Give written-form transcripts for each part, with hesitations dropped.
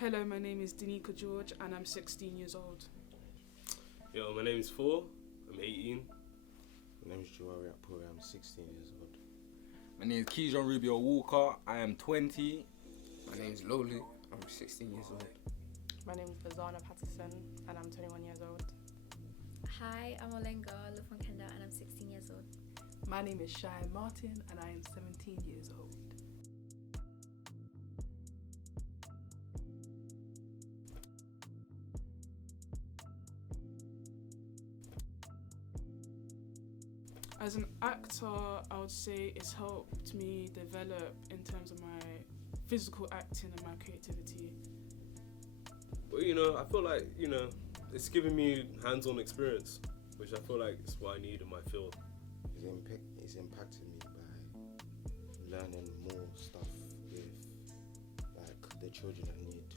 Hello, my name is Danica George and I'm 16 years old. Yo, my name is Four. I'm 18. My name is Jawari Apuri. I'm 16 years old. My name is Kejon Rubio Walker. I am 20. My name is Loli. I'm 16 years old. My name is Bazana Patterson and I'm 21 years old. Hi, I'm Olenga, I live from Kenda and I'm 16 years old. My name is Shai Martin and I am 17 years old. As an actor, I would say it's helped me develop in terms of my physical acting and my creativity. But I feel like, it's given me hands-on experience, which I feel like is what I need in my field. It's impacted me by learning more stuff with like the children I need,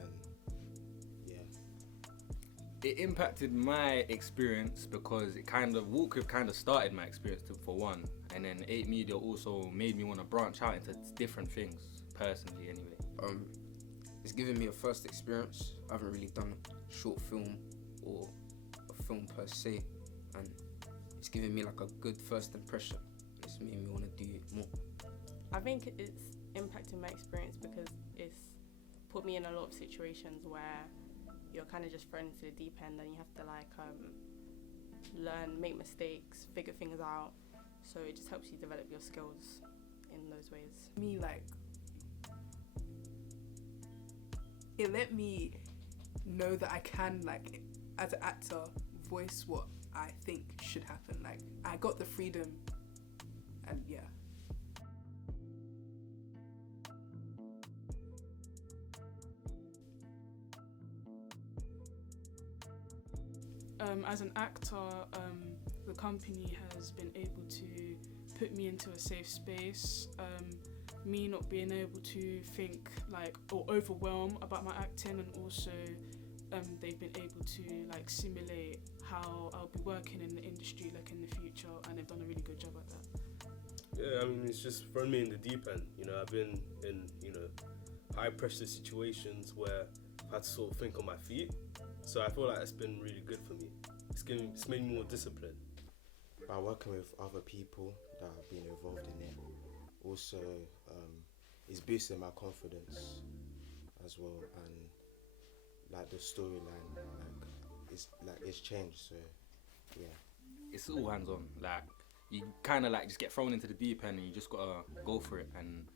and yeah. It impacted my experience because WALKWITW kind of started my experience for one, and then Apemediaclub also made me want to branch out into different things, personally anyway. It's given me a first experience. I haven't really done a short film or a film per se, and it's given me like a good first impression. It's made me want to do it more. I think it's impacted my experience because it's put me in a lot of situations where you're kind of just thrown into the deep end and you have to learn, make mistakes, figure things out. So it just helps you develop your skills in those ways. It let me know that I can, as an actor, voice what I think should happen. I got the freedom, and yeah. As an actor, the company has been able to put me into a safe space. Me not being able to think or overwhelm about my acting, and also they've been able to simulate how I'll be working in the industry in the future, and they've done a really good job at that. Yeah, it's just thrown me in the deep end. I've been in high pressure situations where I've had to sort of think on my feet. So I feel like it's been really good for me. It's made me more disciplined. By working with other people that have been involved in it, also it's boosting my confidence as well, and the storyline it's changed. So yeah, it's all hands on. You kind of just get thrown into the deep end and you just gotta go for it. And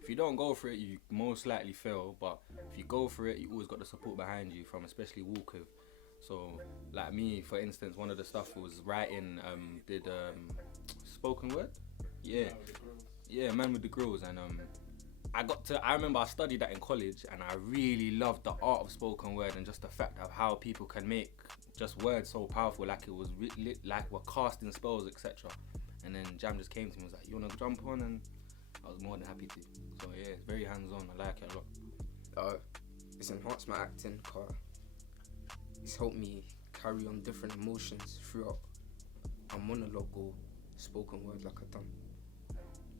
if you don't go for it, you most likely fail. But if you go for it, you always got the support behind you from especially WALKWITW. So me, for instance, one of the stuff was writing. Did spoken word. Yeah, Man with the Grills, and I remember I studied that in college, and I really loved the art of spoken word and just the fact of how people can make just words so powerful, it was we're casting spells, etc. And then Jam just came to me and was like, "You wanna jump on?" And I was more than happy to. So yeah, it's very hands-on. I like it a lot. It's enhanced my acting, cause it's helped me carry on different emotions throughout a monologue or spoken word like I've done.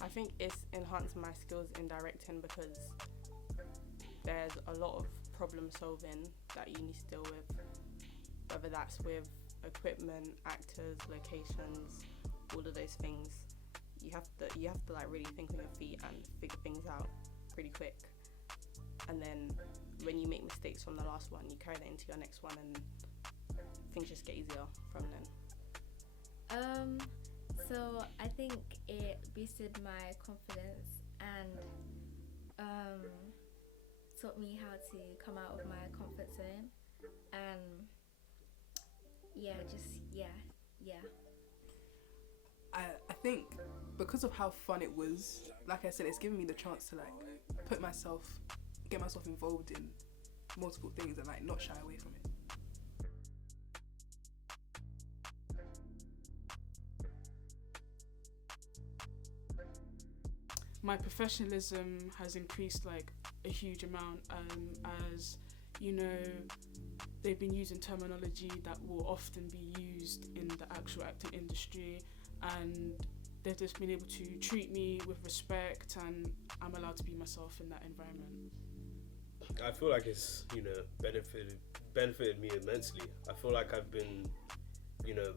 I think it's enhanced my skills in directing because there's a lot of problem solving that you need to deal with, whether that's with equipment, actors, locations, all of those things. You have to really think on your feet and figure things out pretty quick. And then when you make mistakes from the last one, you carry that into your next one, and things just get easier from then. So I think it boosted my confidence and taught me how to come out of my comfort zone, and yeah. I think because of how fun it was, like I said, it's given me the chance to get myself involved in multiple things and not shy away from it. My professionalism has increased a huge amount, as they've been using terminology that will often be used in the actual acting industry, and they've just been able to treat me with respect, and I'm allowed to be myself in that environment. I feel like it's, you know, benefited me immensely. I feel like I've been, you know,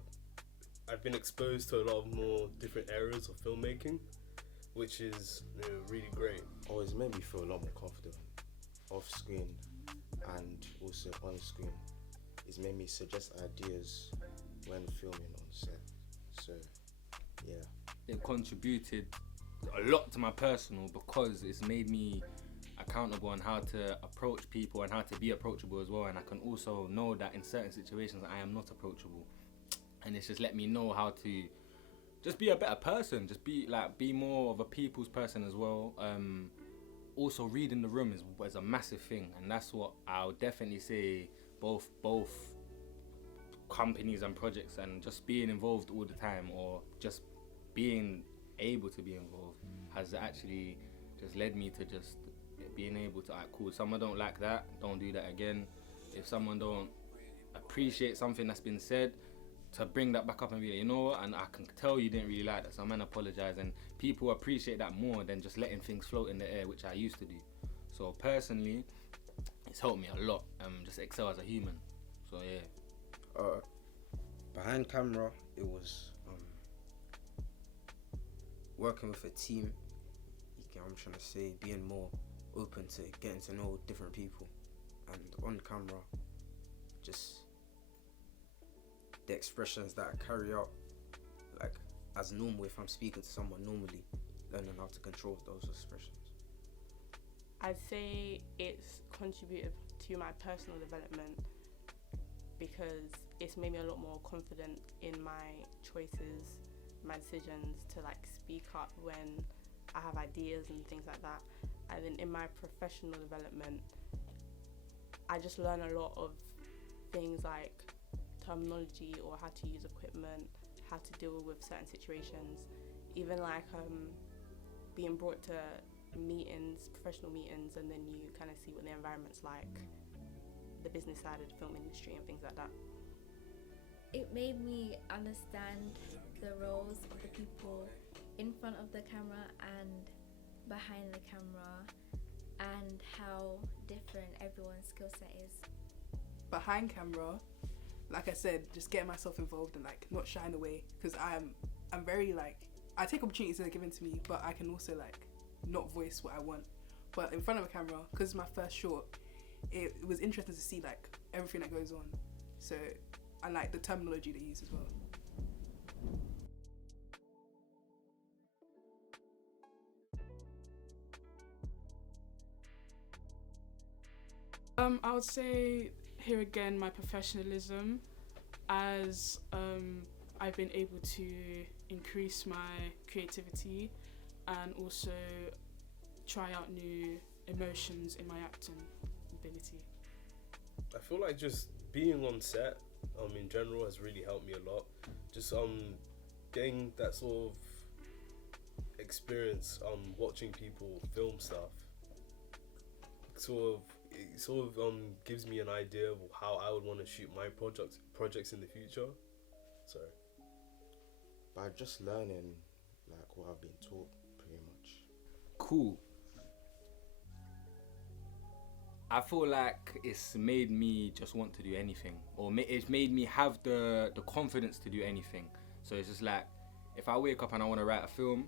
I've been exposed to a lot of more different areas of filmmaking, which is, you know, really great. Oh, it's made me feel a lot more confident off screen and also on screen. It's made me suggest ideas when filming on set. So, yeah. It contributed a lot to my personal because it's made me accountable on how to approach people and how to be approachable as well. And I can also know that in certain situations I am not approachable. And it's just let me know how to just be a better person, just be more of a people's person as well. Also reading the room is a massive thing, and that's what I'll definitely say both companies and projects, and just being involved all the time or just being able to be involved has actually just led me to just being able to, cool, someone don't like that, don't do that again. If someone don't appreciate something that's been said, to bring that back up and be like, you know what, and I can tell you didn't really like that, so I'm gonna apologize. And people appreciate that more than just letting things float in the air, which I used to do. So personally, it's helped me a lot, just excel as a human. So yeah. Behind camera, it was working with a team. I'm trying to say being more open to getting to know different people, and on camera, just the expressions that I carry out, like as normal. If I'm speaking to someone normally, learning how to control those expressions. I'd say it's contributed to my personal development because it's made me a lot more confident in my choices, my decisions, to like speak up when I have ideas and things like that. And then in my professional development, I just learn a lot of things like terminology or how to use equipment, how to deal with certain situations, even like being brought to meetings, professional meetings, and then you kind of see what the environment's like, the business side of the film industry and things like that. It made me understand the roles of the people in front of the camera and behind the camera, and how different everyone's skill set is. Behind camera, like I said, just getting myself involved and like not shying away, because I'm very like, I take opportunities that are given to me, but I can also like not voice what I want. But in front of a camera, because it's my first short, it was interesting to see like everything that goes on. So I like the terminology they use as well. I would say here again my professionalism, as I've been able to increase my creativity and also try out new emotions in my acting ability. I feel like just being on set in general has really helped me a lot. Just getting that sort of experience watching people film stuff sort of gives me an idea of how I would want to shoot my projects in the future. Sorry. By just learning like what I've been taught, pretty much. Cool. I feel like it's made me just want to do anything, or it's made me have the confidence to do anything. So it's just like, if I wake up and I want to write a film,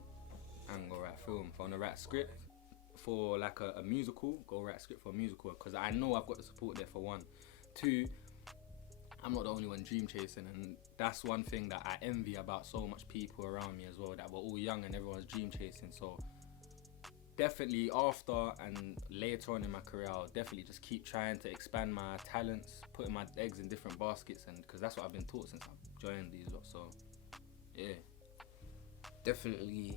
I'm gonna write a film. If I want to write a script for like a musical, go write a script for a musical, because I know I've got the support there, for one. Two, I'm not the only one dream chasing, and that's one thing that I envy about so much people around me as well, that we're all young and everyone's dream chasing. So definitely after and later on in my career, I'll definitely just keep trying to expand my talents, putting my eggs in different baskets, and because that's what I've been taught since I've joined these lot. So yeah, Definitely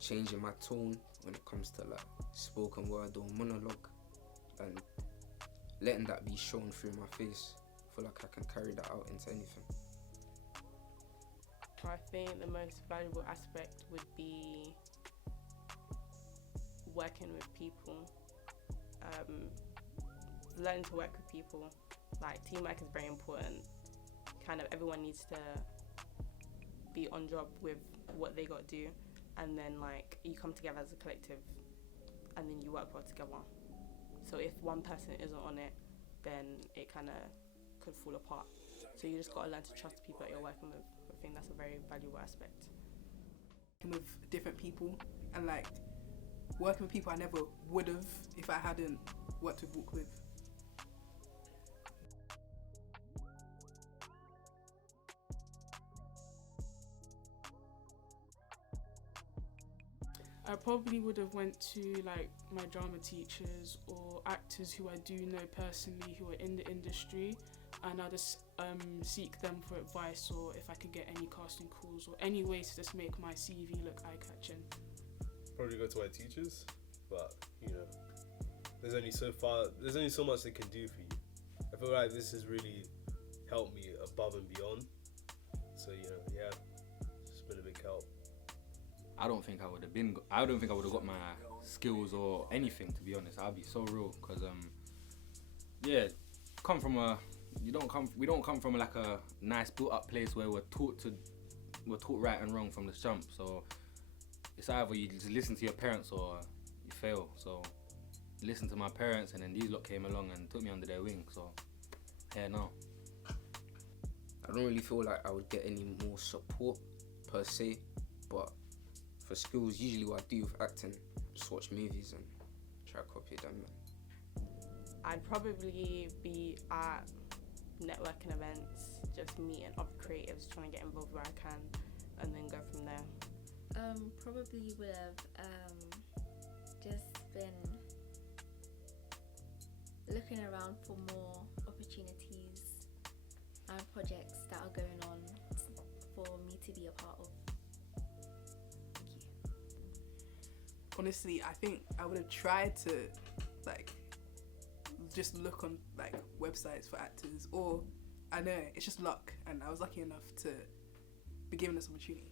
changing my tone when it comes to like spoken word or monologue, and letting that be shown through my face. I feel like I can carry that out into anything. I think the most valuable aspect would be working with people, learning to work with people. Like, teamwork is very important. Kind of everyone needs to be on job with what they got to do, and then like you come together as a collective, and then you work well together. So if one person isn't on it, then it kind of could fall apart. So you just got to learn to trust the people that you're working with. I think that's a very valuable aspect. With different people, and like working with people I never would have if I hadn't worked with Walk With. I probably would have went to like my drama teachers or actors who I do know personally who are in the industry, and I'll just seek them for advice, or if I could get any casting calls or any way to just make my CV look eye-catching. Probably go to my teachers, but you know, there's only so much they can do for you. I feel like this has really helped me above and beyond. So you know, yeah, it's been a big help. I don't think I would have got my skills or anything, to be honest. I'll be so real, because we don't come from like a nice built up place where we're taught right and wrong from the jump. So it's either you just listen to your parents or you fail. So listen to my parents, and then these lot came along and took me under their wing. So here now. I don't really feel like I would get any more support per se, but for skills, usually what I do with acting, just watch movies and try to copy them. I'd probably be at networking events, just meeting other creatives, trying to get involved where I can, and then go from there. Probably would have just been looking around for more opportunities and projects that are going on for me to be a part of. Honestly, I think I would have tried to like just look on like websites for actors, or I know it's just luck, and I was lucky enough to be given this opportunity.